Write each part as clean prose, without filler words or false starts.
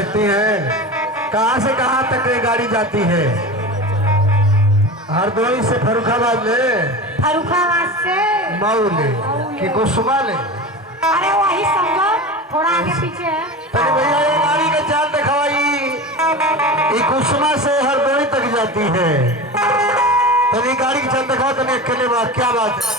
सकती हैं कहां से कहां तक ये गाड़ी जाती है? हरदोई से फर्रुखाबाद ले, फर्रुखाबाद से मऊ ले कि कुसुमा ले? अरे वही समझो, थोड़ा आगे पीछे है। तनी भैया ये गाड़ी का चाल दिखवाई, ये कुसुमा से हरदोई तक जाती है। तनी गाड़ी की चाल दिखाओ, तनी अकेले बात क्या बात है?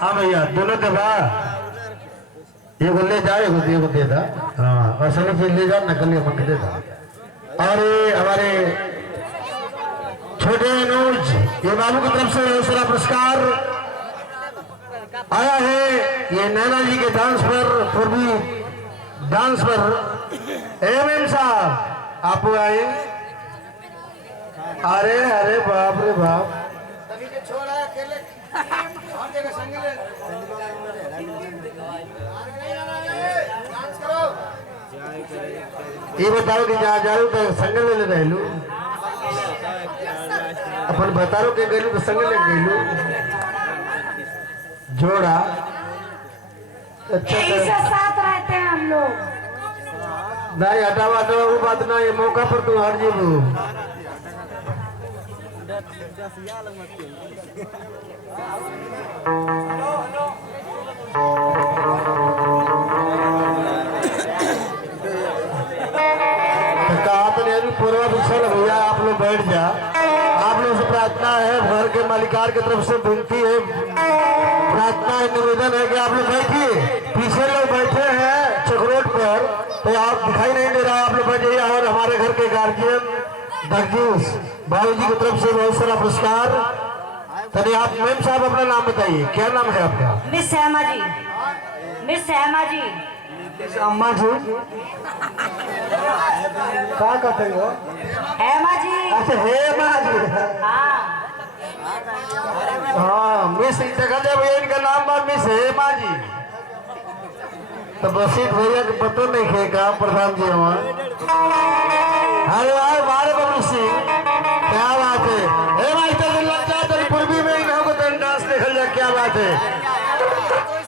हाँ भैया दोनों दबा, एगो ले जा एगो दे दा। हाँ असली चीज ले जा, नकली हमको दे दा। और ये हमारे छोटे अनुज ये बाबू की तरफ से दूसरा पुरस्कार आया है। ये नैना जी के डांस पर, पूर्वी डांस पर एम साहब आप आए। अरे अरे बाप रे बाप, ये बताओ कि जहाँ जा तो संग ले रहलू, अपन बता रो के गलू तो संग ले गलू जोड़ा। अच्छा ऐसे साथ रहते हैं हम लोग। नहीं हटावा हटावा वो बात ना, ये मौका पर तू हट जीबू। पूर्वा विषय भैया आप लोग बैठ जा। आप लोग से प्रार्थना है, घर के मालिकार की तरफ से विनती है, प्रार्थना है, निवेदन है कि आप लोग बैठिए। पीछे लोग बैठे हैं चकरोट पर तो आप दिखाई नहीं दे रहा, आप लोग बैठ जाइए। और हमारे घर के गार्जियन जगदीश बाबू जी की तरफ से बहुत सारा पुरस्कार। तभी आप मैम साहब अपना नाम बताइए, क्या नाम है आपका? Miss Hema ji, miss Hema ji. अम्मा जी क्या कहते हो? हेमा जी। अच्छा हेमा जी। हाँ हाँ मिस जगह भैया इनका नाम बा मिस हेमा जी। तो बसीत भैया के पतो नहीं खेगा प्रधान जी वहाँ। अरे यार बारे बबलू सिंह क्या बात है? हेमा इतना दिन लग जाए तो पूर्वी में इन लोगों को डांस निकल जाए, क्या बात है?